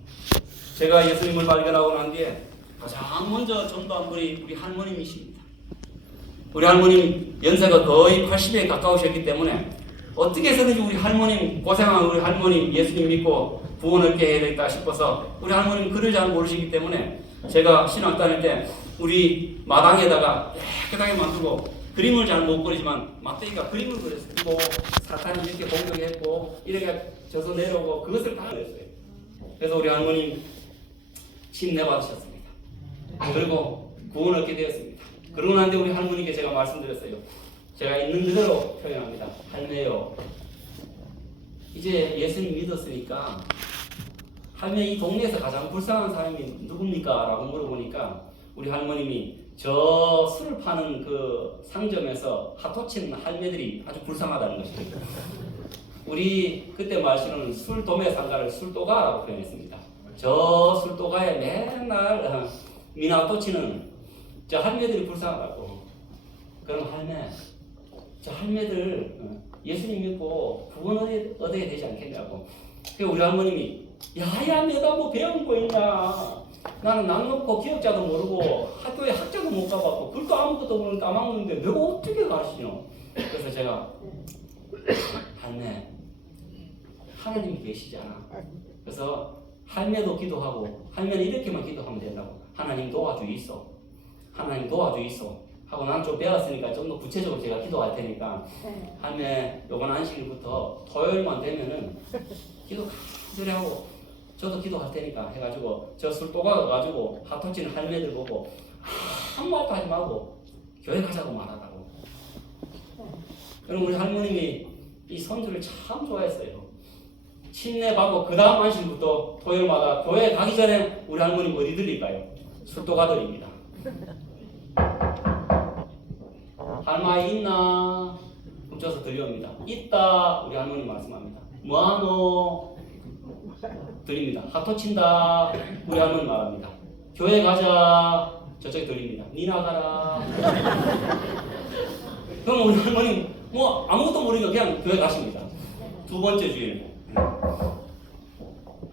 제가 예수님을 발견하고 난 뒤에 가장 먼저 전도한 분이 우리 할머님이십니다. 우리 할머님 연세가 거의 80에 가까우셨기 때문에 어떻게 해서든지 우리 할머님, 고생한 우리 할머님 예수님 믿고 구원 얻게 해야 되겠다 싶어서 우리 할머님 글을 잘 모르시기 때문에 제가 신학 다닐 때 우리 마당에다가 깨끗하게 만들고 그림을 잘 못 그리지만 막대기가 그림을 그렸어요. 뭐 사탄이 이렇게 공격했고 이렇게 져서 내려오고 그것을 다 그렸어요. 그래서 우리 할머님 침례 받으셨습니다. 그리고 구원 얻게 되었습니다. 그러고 난 뒤에 우리 할머니께 제가 말씀드렸어요. 제가 있는 그대로 표현합니다. 할매요, 이제 예수님 믿었으니까 할매 이 동네에서 가장 불쌍한 사람이 누굽니까? 라고 물어보니까 우리 할머님이 저 술을 파는 그 상점에서 핫도 치는 할매들이 아주 불쌍하다는 것입니다. 우리 그때 말씀은 술도매 상가를 술도가라고 표현했습니다. 저 술도가에 맨날 미나또 치는 저 할매들이 불쌍하다고. 그럼 할매, 저 할매들 예수님 믿고 구원 얻어야 되지 않겠냐고. 그래서 우리 할머님이 야야 내가 뭐 배운 거 있냐. 나는 남 놓고 기억자도 모르고 학교에 학자도 못 가봤고 글도 아무것도 모르는 까먹는데 내가 어떻게 가르치노. 그래서 제가 할매, 하나님이 계시잖아. 그래서 할매도 기도하고 할매는 이렇게만 기도하면 된다고. 하나님 도와주이소, 하나님 도와주이소 하고 난 좀 배웠으니까 좀 더 구체적으로 제가 기도할 테니까 할매 요번 안식일부터 토요일만 되면은 기도 간절히 하고 저도 기도할 테니까 해가지고 저 술도가 가가지고 핫토치는 할매들 보고 아무 말도 하지 말고 교회 가자고 말하라고. 그럼 우리 할머님이 이 손주를 참 좋아했어요. 침례 받고 그 다음 안식일부터 토요일마다 교회 가기 전에 우리 할머님 어디 들릴까요? 술도가 들립니다. 할머니 있나? 훔쳐서 들려옵니다. 있다. 우리 할머니 말씀합니다. 뭐하노? 들립니다. 핫토 친다. 우리 할머니 말합니다. 교회 가자. 저쪽에 들립니다. 니 나가라. 그럼 우리 할머니 뭐 아무것도 모르니까 그냥 교회 가십니다. 두 번째 주일.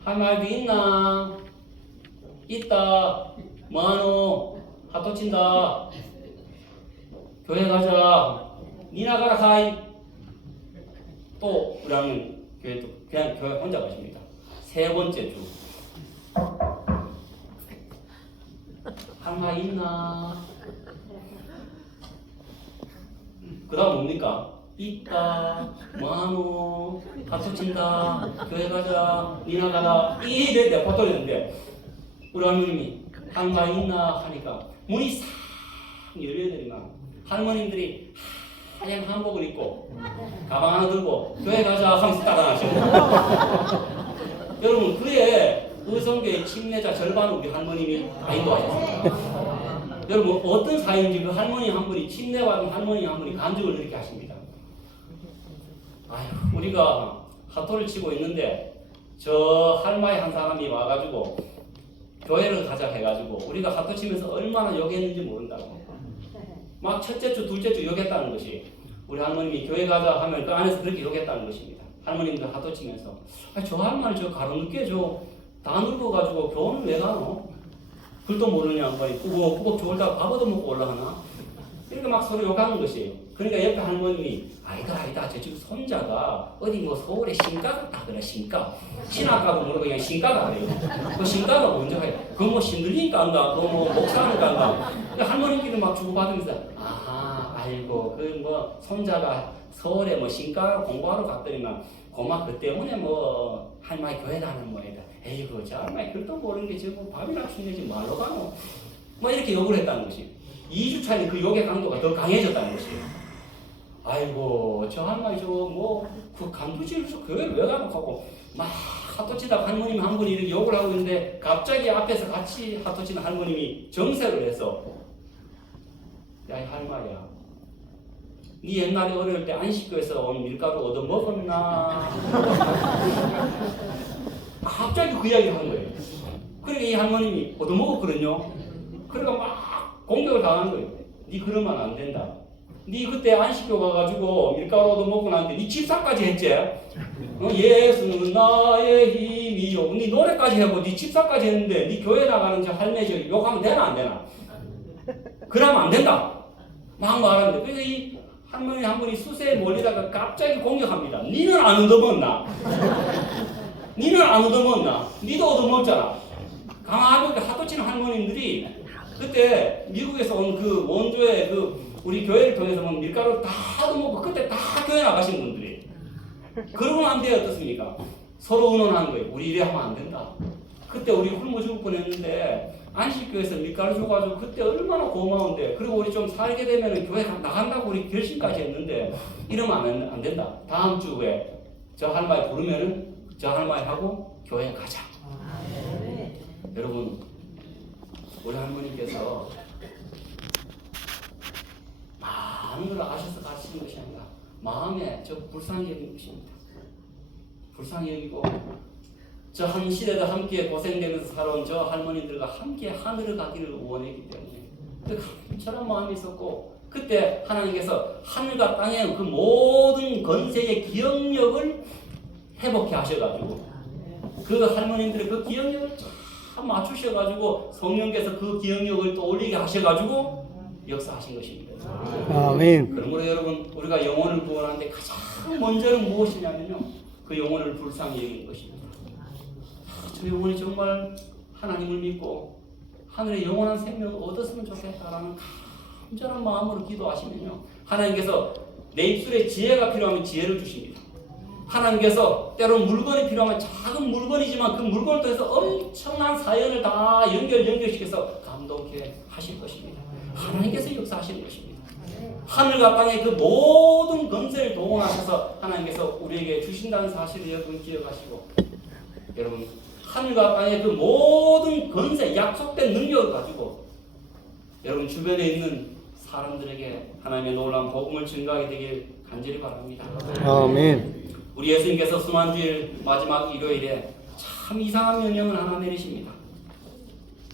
할머니 있나? 있다. 뭐하노? 핫토 친다. 교회 가자. 니 나가라 하이. 또 우리 할머니 교회 또 그냥 교회 혼자 가십니다. 세 번째 주. 할머니 있나? 그 다음 뭡니까? 있다. 뭐하노? 핫토 친다. 교회 가자. 니 나가라. 이래 내가 퍼뜨리는데 우리 할머님이 할머니 있나? 하니까 문이 싹 열려드리면 할머님들이 하얀 한복을 입고 가방 하나 들고 교회 가자 하면서 따라가시고 여러분 그의 의성교의 침례자 절반은 우리 할머님이 다 인도하셨습니다. 여러분 어떤 사연인지 그 할머니 한 분이 침례받은 할머니 한 분이 간증을 이렇게 하십니다. 아휴 우리가 핫토를 치고 있는데 저 할머니 한 사람이 와가지고 교회를 가자 해가지고 우리가 핫토 치면서 얼마나 욕했는지 모른다고. 막 첫째 주, 둘째 주 욕했다는 것이 우리 할머님이 교회 가자 하면 그 안에서 그렇게 욕했다는 것입니다. 할머님들 핫도 치면서 저 할머니 저 가로늦게 다 늙어가지고 교회는 왜 가노? 글도 모르는 양반이 꾸벅꾸벅 졸다가 밥도 먹고 올라가나? 이렇게 막 서로 욕하는 것이에요. 그러니까 옆에 할머님이 아니다 저쪽 손자가 어디 뭐 서울에 신가 같다 그래. 신가 신학가도 모르고 그냥 신가가 그래요. 그 신가가 먼저 해요. 그거 뭐 신들리니까 안가 그거 뭐 목사니까 안가. 할머니끼리 막 주고받으면서 아하 아이고 그 뭐 손자가 서울에 뭐 신가 공부하러 갔더니만 고마 그 때문에 뭐 할머니 교회 가는 모양이다. 에이구 저 할머니 글도 모르는 게 지금 밥이나 주내지 말로 가노. 뭐 이렇게 욕을 했다는 것이 2주 차에 그 욕의 강도가 더 강해졌다는 것이에요. 아이고 저 할머니 저뭐그 간부집에서 교회를 왜 가고 하고 막 핫도치다 할머님 한 분이 이렇게 욕을 하고 있는데 갑자기 앞에서 같이 핫도치는 할머님이 정색을 해서 야 이 할머니야 네 옛날에 어릴 때 안식교에서 온 밀가루 얻어 먹었나? 갑자기 그 이야기를 한 거예요. 그러니까 이 할머님이 얻어 먹었거든요. 그러니까 막 공격을 당한 거예요. 네 그러면 안 된다. 네 그때 안식교 가가지고 밀가루 얻어 먹고 나는데 네 집사까지 했지? 예수는 나의 힘이요. 네 노래까지 하고 네 집사까지 했는데 네 교회 나가는 저 할매 저 욕하면 되나 안 되나? 그러면 안 된다. 막 말하는데 그래서 이 할머니 한 분이 수세에 몰리다가 갑자기 공격합니다. 니는 안 얻어먹었나? 니는 안 얻어먹었나? 니도 얻어먹었잖아. 강하게 핫도치는 할머님들이 그때 미국에서 온 그 원조의 그 우리 교회를 통해서 밀가루 다 얻어먹고 그때 다 교회 나가신 분들이 그러고는 안 돼요. 어떻습니까? 서로 의논하는 거예요. 우리 이래 하면 안 된다. 그때 우리 굶어 죽을 뻔했는데 안식교에서 밀가루 줘가지고 그때 얼마나 고마운데 그리고 우리 좀 살게 되면 교회 나간다고 우리 결심까지 했는데 이러면 안 된다. 다음 주에 저 할머니 부르면은 저 할머니 하고 교회 가자. 여러분 우리 할머니께서 많은 걸 아셔서 가시는 것이 아니라 마음에 저 불쌍히 여긴 것입니다. 불쌍히 여기고 저 한 시대도 함께 고생되면서 살아온 저 할머니들과 함께 하늘을 가기를 원했기 때문에 저런 마음이 있었고 그때 하나님께서 하늘과 땅의 그 모든 건세의 기억력을 회복해 하셔가지고 그 할머님들의 그 기억력을 참 맞추셔가지고 성령께서 그 기억력을 또 올리게 하셔가지고 역사하신 것입니다. 아멘. 그러므로 여러분 우리가 영혼을 구원하는데 가장 먼저는 무엇이냐면요 그 영혼을 불쌍히 여기는 것입니다. 저 영혼이 정말 하나님을 믿고 하늘의 영원한 생명을 얻었으면 좋겠다라는 간절한 마음으로 기도하시면요 하나님께서 내 입술에 지혜가 필요하면 지혜를 주십니다. 하나님께서 때로는 물건이 필요하면 작은 물건이지만 그 물건을 통해서 엄청난 사연을 다 연결시켜서 감동케 하실 것입니다. 하나님께서 역사하시는 것입니다. 하늘과 땅의 그 모든 건세를 동원하셔서 하나님께서 우리에게 주신다는 사실을 여러분 기억하시고 여러분 하늘과 땅의 그 모든 건세 약속된 능력을 가지고 여러분 주변에 있는 사람들에게 하나님의 놀라운 복음을 증가하게 되길 간절히 바랍니다. 아멘. 우리 예수님께서 순환주일 마지막 일요일에 참 이상한 명령을 하나 내리십니다.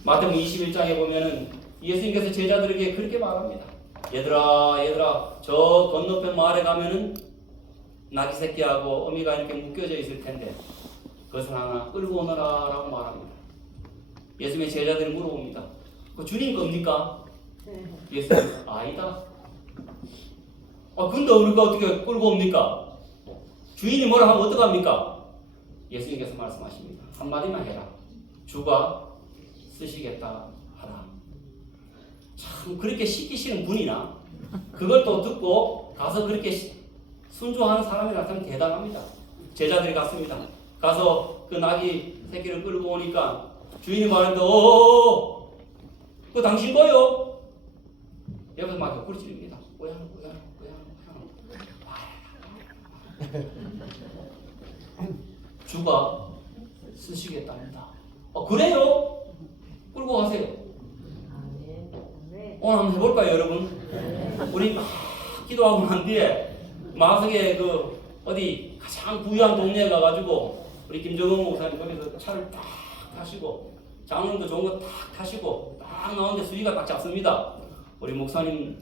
마태복음 21장에 보면은 예수님께서 제자들에게 그렇게 말합니다. 얘들아 저 건너편 마을에 가면은 나귀 새끼하고 어미가 이렇게 묶여져 있을 텐데 그것을 하나 끌고 오너라 라고 말합니다. 예수님의 제자들이 물어봅니다. 그 주님 겁니까? 예수님 아니다. 근데 우리가 어떻게 끌고 옵니까? 주인이 뭐라 하면 어떡합니까? 예수님께서 말씀하십니다. 한마디만 해라. 주가 쓰시겠다 하라. 참 그렇게 시키시는 분이나 그걸 또 듣고 가서 그렇게 순종하는 사람이라 참 대단합니다. 제자들이 갔습니다. 가서 그 나귀 새끼를 끌고 오니까 주인이 말하는데 그거 당신 거요? 옆에서 막 옆구리 찌릅니다. 뭐야 주가 쓰시겠답니다. 그래요? 끌고 가세요. 오늘 한번 해볼까요, 여러분? 우리 막 기도하고 난 뒤에 마석에 그 어디 가장 부유한 동네에 가가지고 우리 김정은 목사님 거기서 차를 딱 타시고 장롱도 좋은 거 딱 타시고 딱 나오는데 수위가 딱 잡습니다. 우리 목사님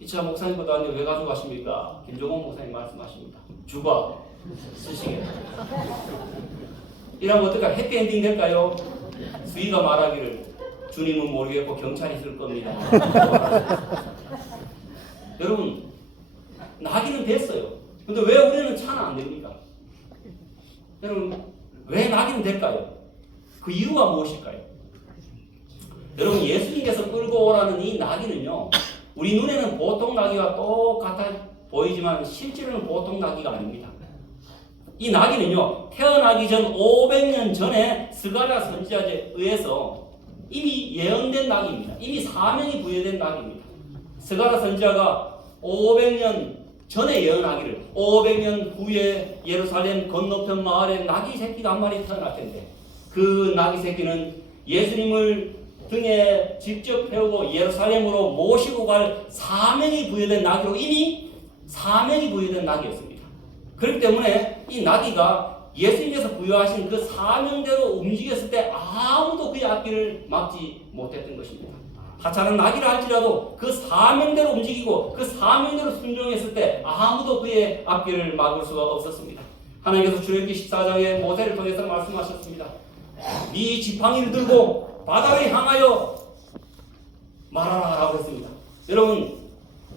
이차 목사님보다 왔는데 왜 가지고 가십니까? 김정은 목사님 말씀하십니다. 주가 쓰시겠다. 이러면 어떨까? 해피엔딩 될까요? 수위가 말하기를 주님은 모르겠고 경찰이 있을 겁니다. 여러분 나기는 됐어요. 근데 왜 우리는 차는 안 됩니까? 여러분 왜 나기는 될까요? 그 이유가 무엇일까요? 여러분 예수님께서 끌고 오라는 이 나귀는요 우리 눈에는 보통 나귀와 똑같아 보이지만 실제로는 보통 나귀가 아닙니다. 이 나귀는요 태어나기 전 500년 전에 스가랴 선지자에 의해서 이미 예언된 나귀입니다. 이미 사명이 부여된 나귀입니다. 스가랴 선지자가 500년 전에 예언하기를 500년 후에 예루살렘 건너편 마을에 나귀 새끼가 한 마리 태어날 텐데 그 나귀 새끼는 예수님을 등에 직접 태우고 예루살렘으로 모시고 갈 사명이 부여된 나귀로 이미 사명이 부여된 나귀였습니다. 그렇기 때문에 이 나귀가 예수님께서 부여하신 그 사명대로 움직였을 때 아무도 그의 앞길을 막지 못했던 것입니다. 하찮은 나귀라 할지라도 그 사명대로 움직이고 그 사명대로 순종했을 때 아무도 그의 앞길을 막을 수가 없었습니다. 하나님께서 출애굽기 14장에 모세를 통해서 말씀하셨습니다. 네 지팡이를 들고 바다를 향하여 말하라 라고 했습니다. 여러분,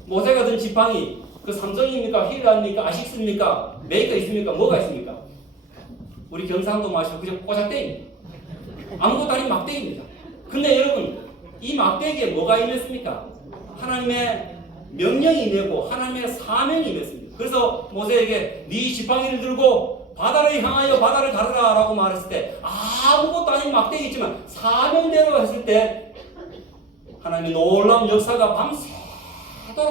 모세가 든 지팡이 그 삼성입니까? 힐라입니까? 아식스입니까? 메이커 있습니까? 뭐가 있습니까? 우리 경상도 마시고 그저 꼬작대기, 아무것도 아닌 막대기입니다. 근데 여러분, 이 막대기에 뭐가 임했습니까? 하나님의 명령이 임했고 하나님의 사명이 임했습니다. 그래서 모세에게 네 지팡이를 들고 바다를 향하여 바다를 가르라 라고 말했을 때 아무것도 아닌 막대기지만 사명대로 했을 때 하나님의 놀라운 역사가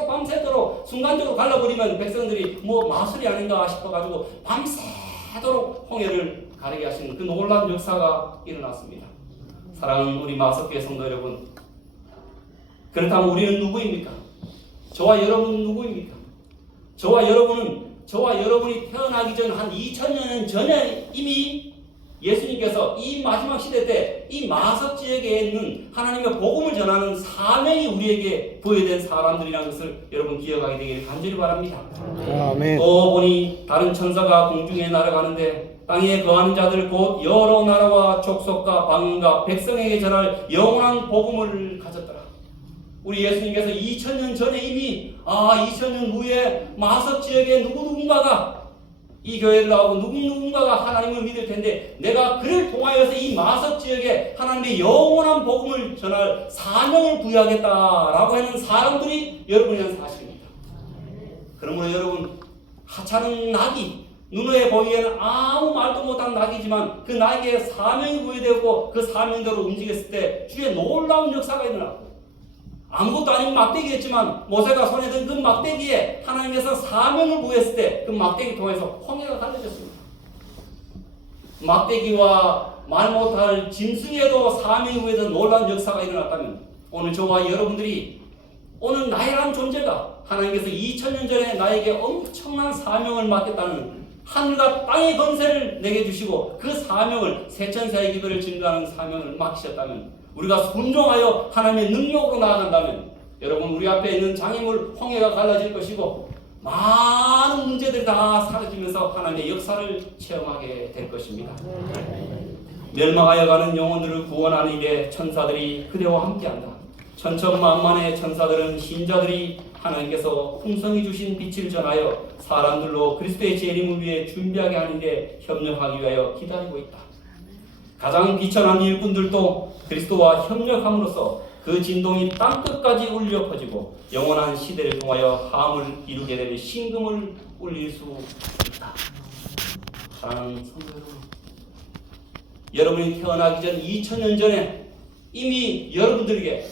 밤새도록 순간적으로 갈라버리면 백성들이 뭐 마술이 아닌가 싶어가지고 밤새도록 홍해를 가르게 하시는 그 놀라운 역사가 일어났습니다. 사랑하는 우리 마석교회 성도 여러분, 그렇다면 우리는 누구입니까? 저와 여러분은 누구입니까? 저와 여러분이 태어나기 전 한 2000년 전에 이미 예수님께서 이 마지막 시대 때 이 마석 지역에 있는 하나님의 복음을 전하는 사명이 우리에게 부여된 사람들이라는 것을 여러분 기억하게 되기를 간절히 바랍니다. 아멘. 또 보니 다른 천사가 공중에 날아가는데 땅에 거하는 자들 곧 여러 나라와 족속과 방언과 백성에게 전할 영원한 복음을 가졌더라. 우리 예수님께서 2000년 전에 이미 2000년 후에 마석 지역에 누군가가 이 교회를 나오고 누군가가 하나님을 믿을 텐데 내가 그를 통하여서 이 마석 지역에 하나님의 영원한 복음을 전할 사명을 부여하겠다라고 하는 사람들이 여러분이란 사실입니다. 그러므로 여러분, 하찮은 나귀, 눈에 보이기에는 아무 말도 못한 나귀지만 그 나귀에 사명이 부여되었고 그 사명대로 움직였을 때 주의 놀라운 역사가 일어났고 아무것도 아닌 막대기였지만 모세가 손에 든 그 막대기에 하나님께서 사명을 부여했을 때 그 막대기 통해서 홍해가 갈라졌습니다. 막대기와 말 못할 짐승에도 사명이 부여된 놀라운 역사가 일어났다면 오늘 저와 여러분들이 오늘 나이라는 존재가 하나님께서 2000년 전에 나에게 엄청난 사명을 맡겼다는 하늘과 땅의 권세를 내게 주시고 그 사명을 세천사의 기도를 증거하는 사명을 맡기셨다면 우리가 순종하여 하나님의 능력으로 나아간다면 여러분, 우리 앞에 있는 장애물 홍해가 갈라질 것이고 많은 문제들이 다 사라지면서 하나님의 역사를 체험하게 될 것입니다. 멸망하여 가는 영혼들을 구원하는 일에 천사들이 그대와 함께한다. 천천만만의 천사들은 신자들이 하나님께서 풍성히 주신 빛을 전하여 사람들로 그리스도의 재림을 위해 준비하게 하는 데 협력하기 위하여 기다리고 있다. 가장 비천한 일꾼들도 그리스도와 협력함으로써 그 진동이 땅끝까지 울려 퍼지고 영원한 시대를 통하여 함을 이루게 되는 신금을 울릴 수 있다. 사랑하는 성도 여러분, 여러분이 태어나기 전 2000년 전에 이미 여러분들에게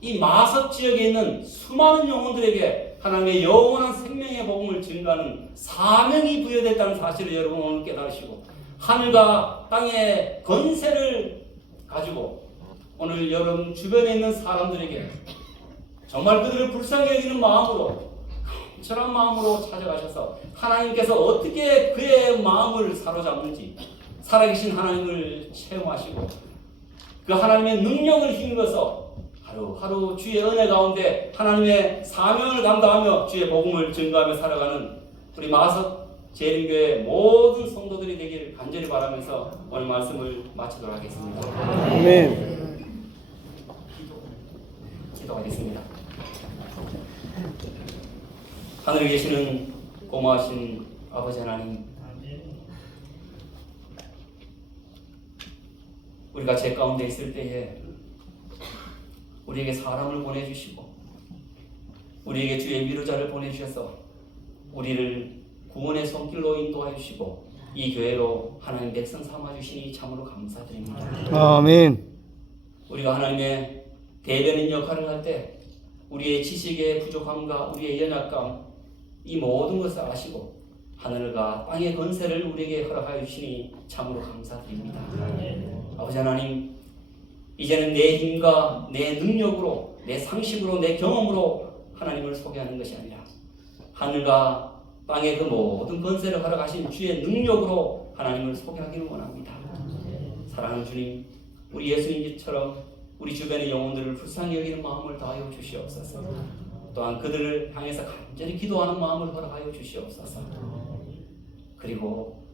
이 마석 지역에 있는 수많은 영혼들에게 하나님의 영원한 생명의 복음을 증거하는 사명이 부여됐다는 사실을 여러분 오늘 깨달으시고 하늘과 땅의 권세를 가지고 오늘 여러분 주변에 있는 사람들에게 정말 그들을 불쌍히 여기는 마음으로 간절한 마음으로 찾아가셔서 하나님께서 어떻게 그의 마음을 사로잡는지 살아계신 하나님을 체험하시고 그 하나님의 능력을 힘입어서 하루하루 주의 은혜 가운데 하나님의 사명을 감당하며 주의 복음을 증거하며 살아가는 우리 마석 재림교회 모든 성도들이 되기를 간절히 바라면서 오늘 말씀을 마치도록 하겠습니다. 아멘. 기도하겠습니다. 하늘에 계시는 고마우신 아버지 하나님, 우리가 죄 가운데 있을 때에 우리에게 사람을 보내주시고 우리에게 주의 위로자를 보내주셔서 우리를 구원의 손길로 인도하여 주시고 이 교회로 하나님 백성 삼아주시니 참으로 감사드립니다. 아멘. 우리가 하나님의 대변인 역할을 할 때 우리의 지식의 부족함과 우리의 연약감, 이 모든 것을 아시고 하늘과 땅의 권세를 우리에게 허락하여 주시니 참으로 감사드립니다. 아버지 하나님, 이제는 내 힘과 내 능력으로, 내 상식으로, 내 경험으로 하나님을 소개하는 것이 아니라 하늘과 땅의 그 모든 권세를 허락하신 주의 능력으로 하나님을 소개하기를 원합니다. 사랑하는 주님, 우리 예수님처럼 우리 주변의 영혼들을 불쌍히 여기는 마음을 다하여 주시옵소서. 또한 그들을 향해서 간절히 기도하는 마음을 허락하여 주시옵소서. 그리고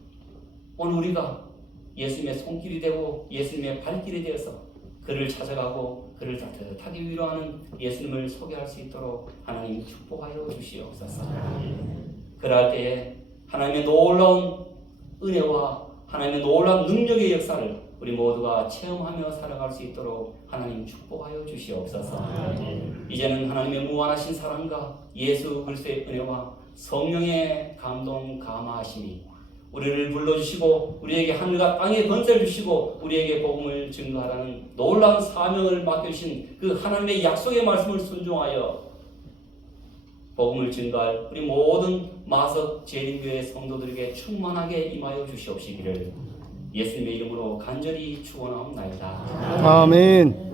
오늘 우리가 예수님의 손길이 되고 예수님의 발길이 되어서 그를 찾아가고 그를 따뜻하게 위로하는 예수님을 소개할 수 있도록 하나님 축복하여 주시옵소서. 그럴 때에 하나님의 놀라운 은혜와 하나님의 놀라운 능력의 역사를 우리 모두가 체험하며 살아갈 수 있도록 하나님 축복하여 주시옵소서. 이제는 하나님의 무한하신 사랑과 예수 그리스도의 은혜와 성령의 감동 감화하심이 우리를 불러주시고 우리에게 하늘과 땅의 권세를 주시고 우리에게 복음을 증거하라는 놀라운 사명을 맡겨주신 그 하나님의 약속의 말씀을 순종하여 복음을 증거할 우리 모든 마석 재림교회 성도들에게 충만하게 임하여 주시옵시기를 예수님의 이름으로 간절히 축원하옵나이다. 아멘.